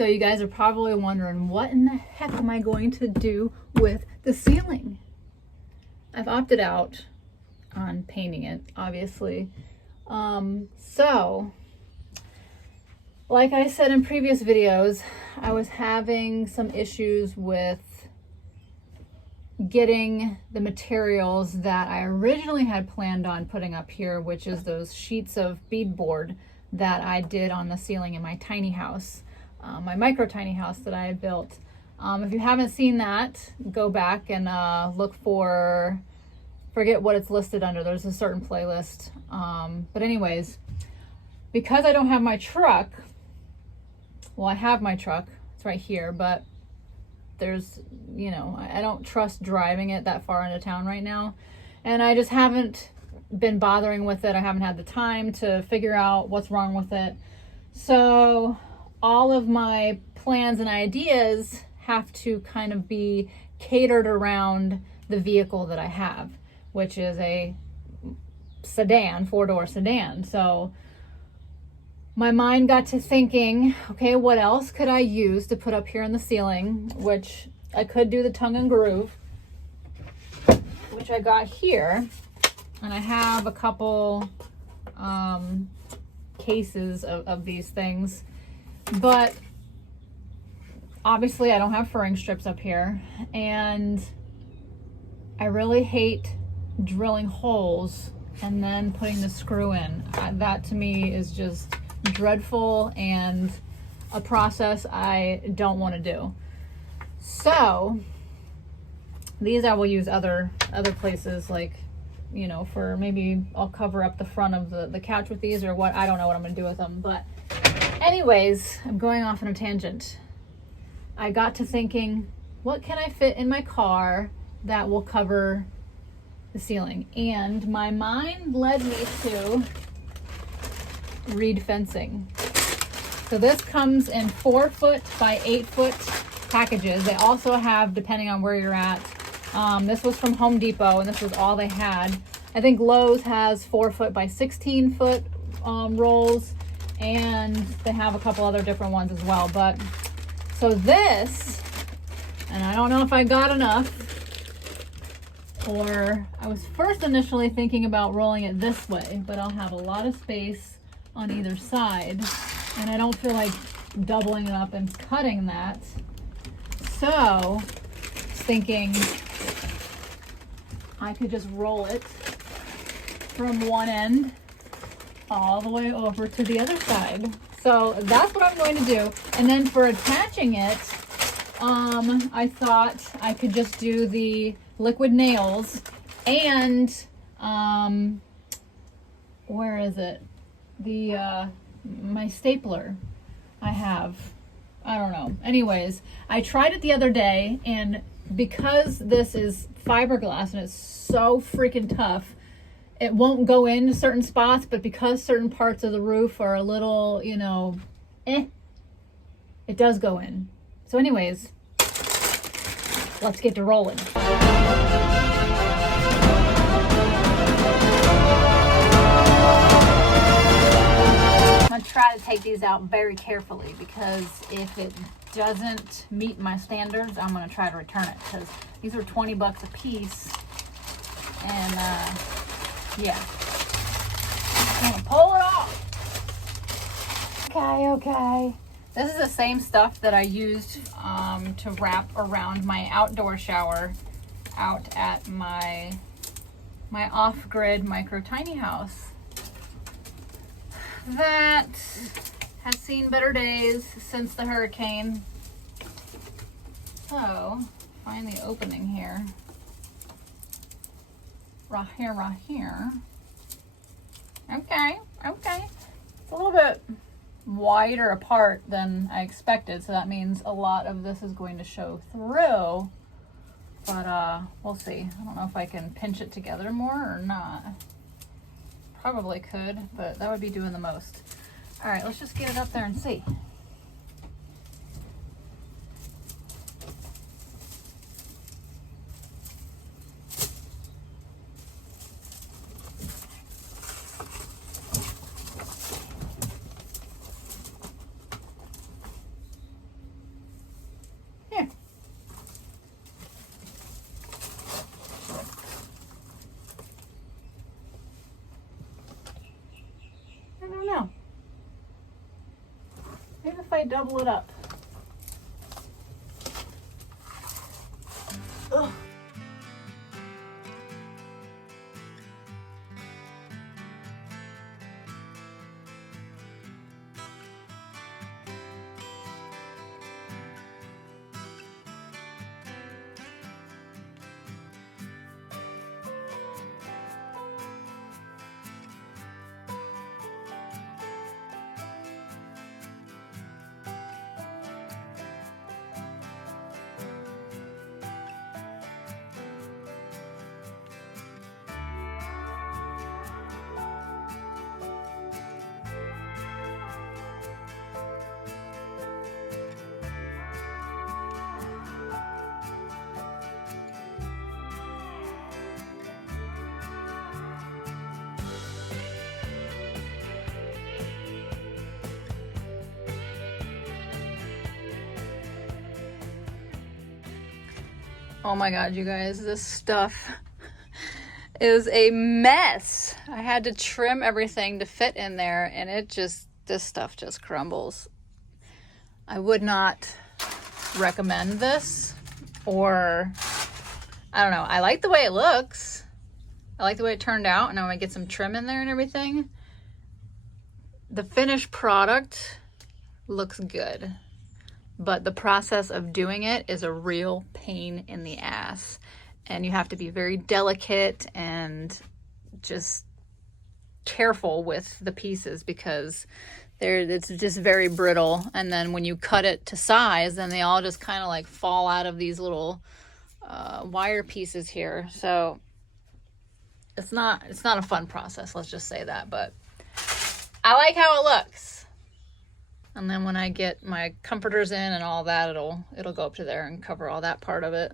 So you guys are probably wondering, what in the heck am I going to do with the ceiling? I've opted out on painting it, obviously. So, like I said in previous videos, I was having some issues with getting the materials that I originally had planned on putting up here, which is those sheets of beadboard that I did on the ceiling in my tiny house, my micro tiny house that I had built. If you haven't seen that, go back and look for, forget what it's listed under. There's a certain playlist. But anyways, because I don't have my truck, well, I have my truck, it's right here, but there's, you know, I don't trust driving it that far into town right now. And I just haven't been bothering with it. I haven't had the time to figure out what's wrong with it. So all of my plans and ideas have to kind of be catered around the vehicle that I have, which is a sedan, 4-door sedan. So my mind got to thinking, okay, what else could I use to put up here in the ceiling? Which I could do the tongue and groove, which I got here. And I have a couple cases of these things. But obviously I don't have furring strips up here. And I really hate drilling holes and then putting the screw in. That to me is just dreadful and a process I don't want to do. So these I will use other places, like, you know, for maybe I'll cover up the front of the couch with these or what. I don't know what I'm going to do with them. But anyways, I'm going off on a tangent. I got to thinking, what can I fit in my car that will cover the ceiling? And my mind led me to reed fencing. So this comes in 4-foot by 8-foot packages. They also have, depending on where you're at, this was from Home Depot and this was all they had. I think Lowe's has 4-foot by 16-foot rolls, and they have a couple other different ones as well. But so this, and I don't know if I got enough, or I was first initially thinking about rolling it this way, but I'll have a lot of space on either side, and I don't feel like doubling it up and cutting that. So thinking I could just roll it from one end all the way over to the other side. So that's what I'm going to do. And then for attaching it, I thought I could just do the liquid nails and where is it? The my stapler I have. I don't know. Anyways, I tried it the other day, and because this is fiberglass and it's so freaking tough, it won't go into certain spots, but because certain parts of the roof are a little, you know, it does go in. So anyways, let's get to rolling. I'm going to try to take these out very carefully, because if it doesn't meet my standards, I'm going to try to return it, because these are 20 bucks a piece. And yeah, I'm going to pull it off. Okay. This is the same stuff that I used to wrap around my outdoor shower out at my off-grid micro tiny house that has seen better days since the hurricane. So, find the opening here. Right here. Okay. It's a little bit wider apart than I expected, so that means a lot of this is going to show through. But we'll see. I don't know if I can pinch it together more or not. Probably could, but that would be doing the most. All right, let's just get it up there and see. if I double it up? Ugh. Oh my god, you guys, this stuff is a mess. I had to trim everything to fit in there, and this stuff just crumbles. I would not recommend this, or I don't know. I like the way it looks. I like the way it turned out, and I'm gonna get some trim in there and everything. The finished product looks good, but the process of doing it is a real pain in the ass. And you have to be very delicate and just careful with the pieces, because it's just very brittle. And then when you cut it to size, then they all just kind of like fall out of these little wire pieces here. So it's not a fun process, let's just say that. But I like how it looks. And then when I get my comforters in and all that, it'll go up to there and cover all that part of it.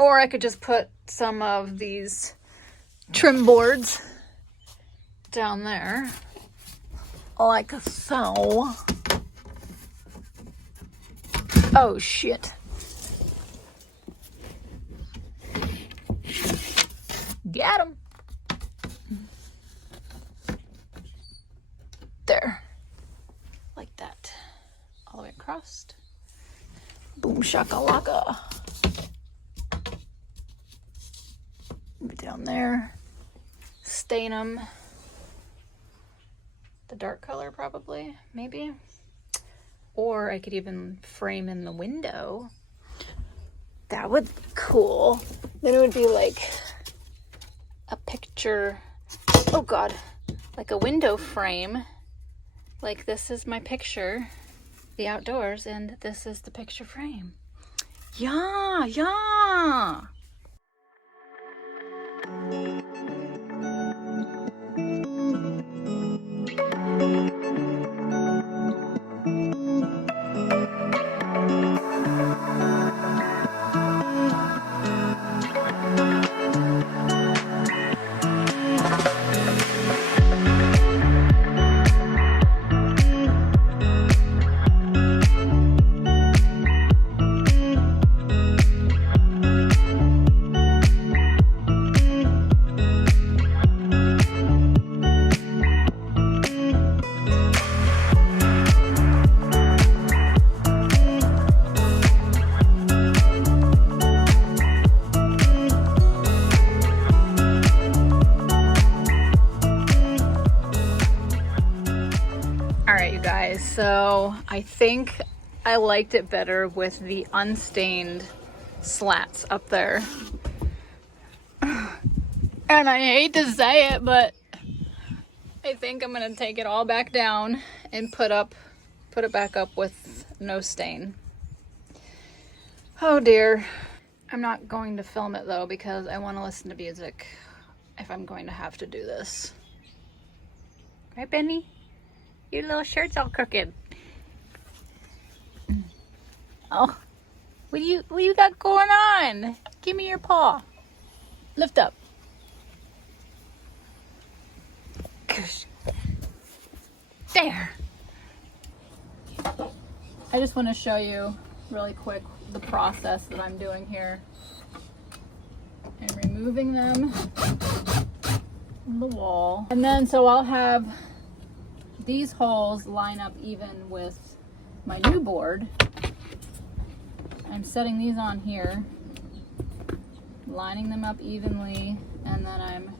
Or I could just put some of these trim boards down there, like so. Oh shit. Got him. There. Like that. All the way across. Boom shakalaka. Down there. Stain them. The dark color probably, maybe. Or I could even frame in the window. That would be cool. Then it would be like a picture. Oh God. Like a window frame. Like this is my picture, the outdoors, and this is the picture frame. Yeah, yeah. So I think I liked it better with the unstained slats up there. And I hate to say it, but I think I'm gonna take it all back down and put it back up with no stain. Oh dear. I'm not going to film it though, because I want to listen to music if I'm going to have to do this. Right, Benny? Your little shirt's all crooked. Oh, what you got going on? Give me your paw. Lift up. There. I just want to show you really quick the process that I'm doing here. And removing them from the wall. And then so I'll have these holes line up even with my new board, I'm setting these on here, lining them up evenly, and then I'm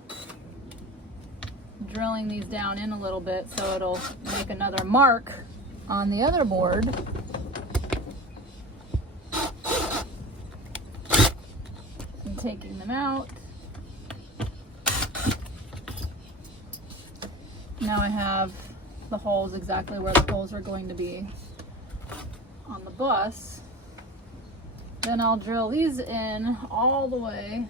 drilling these down in a little bit so it'll make another mark on the other board. I'm taking them out. Now I have the holes exactly where the holes are going to be on the bus. Then I'll drill these in all the way.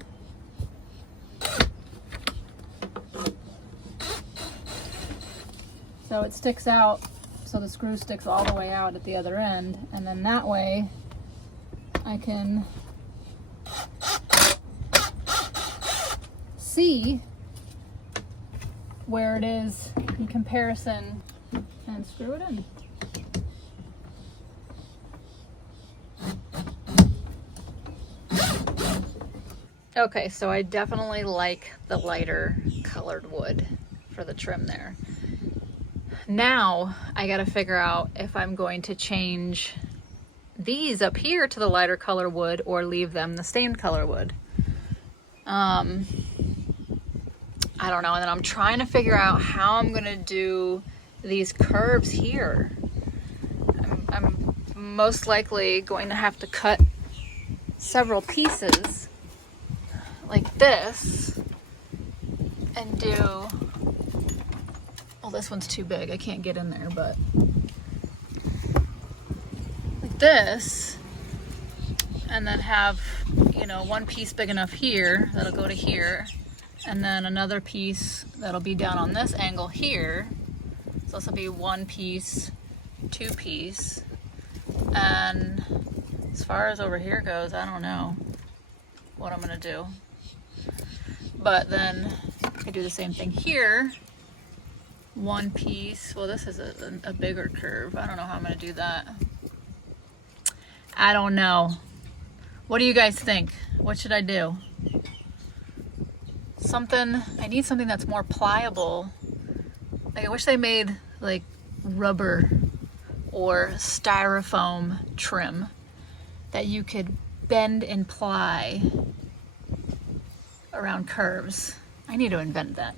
So it sticks out, so the screw sticks all the way out at the other end, and then that way I can see where it is in comparison and screw it in. Okay, so I definitely like the lighter colored wood for the trim there. Now I gotta figure out if I'm going to change these up here to the lighter color wood or leave them the stained color wood. I don't know, and then I'm trying to figure out how I'm gonna do these curves here. I'm most likely going to have to cut several pieces like this and do, well, this one's too big, I can't get in there, but like this, and then have, you know, one piece big enough here that'll go to here, and then another piece that'll be down on this angle here. So this will be one piece, two piece, and as far as over here goes, I don't know what I'm gonna do. But then I do the same thing here. One piece, well, this is a bigger curve. I don't know how I'm gonna do that. I don't know. What do you guys think? What should I do? I need something that's more pliable. Like, I wish they made like rubber or styrofoam trim that you could bend and ply around curves. I need to invent that.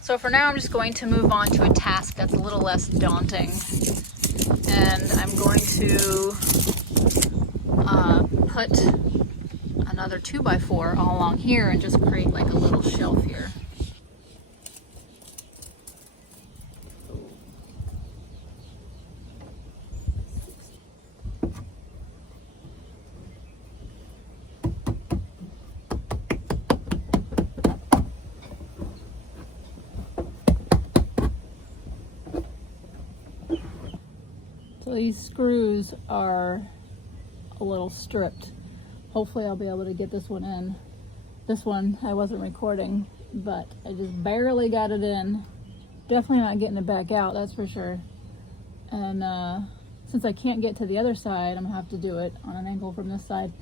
So for now, I'm just going to move on to a task that's a little less daunting. And I'm going to put another 2x4 all along here and just create like a little shelf here. So these screws are a little stripped. Hopefully I'll be able to get this one in. This one I wasn't recording, but I just barely got it in. Definitely not getting it back out, that's for sure. And since I can't get to the other side, I'm gonna have to do it on an angle from this side.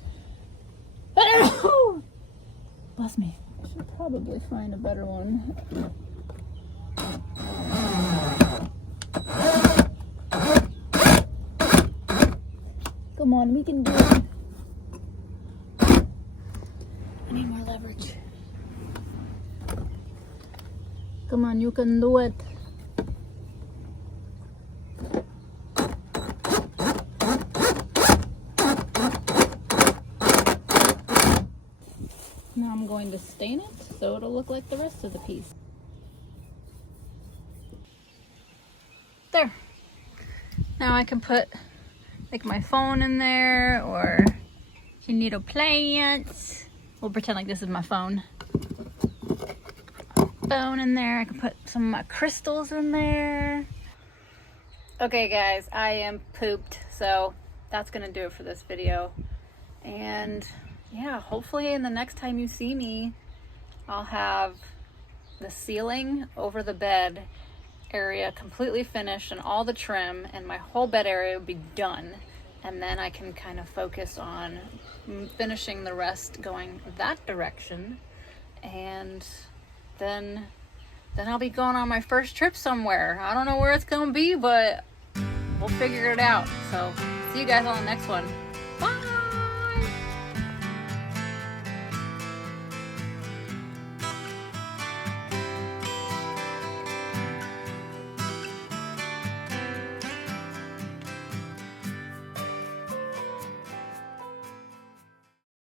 Bless me. I should probably find a better one. Come on, we can do it. I need more leverage. Come on, you can do it. Now I'm going to stain it so it'll look like the rest of the piece. There. Now I can put like my phone in there, or if you need a plants. We'll pretend like this is my phone. Phone in there. I can put some of my crystals in there. Okay guys, I am pooped, so that's gonna do it for this video. And yeah, hopefully in the next time you see me, I'll have the ceiling over the bed area completely finished and all the trim, and my whole bed area will be done. And then I can kind of focus on finishing the rest going that direction. And then I'll be going on my first trip somewhere. I don't know where it's gonna be, but We'll figure it out. So see you guys on the next one. Bye.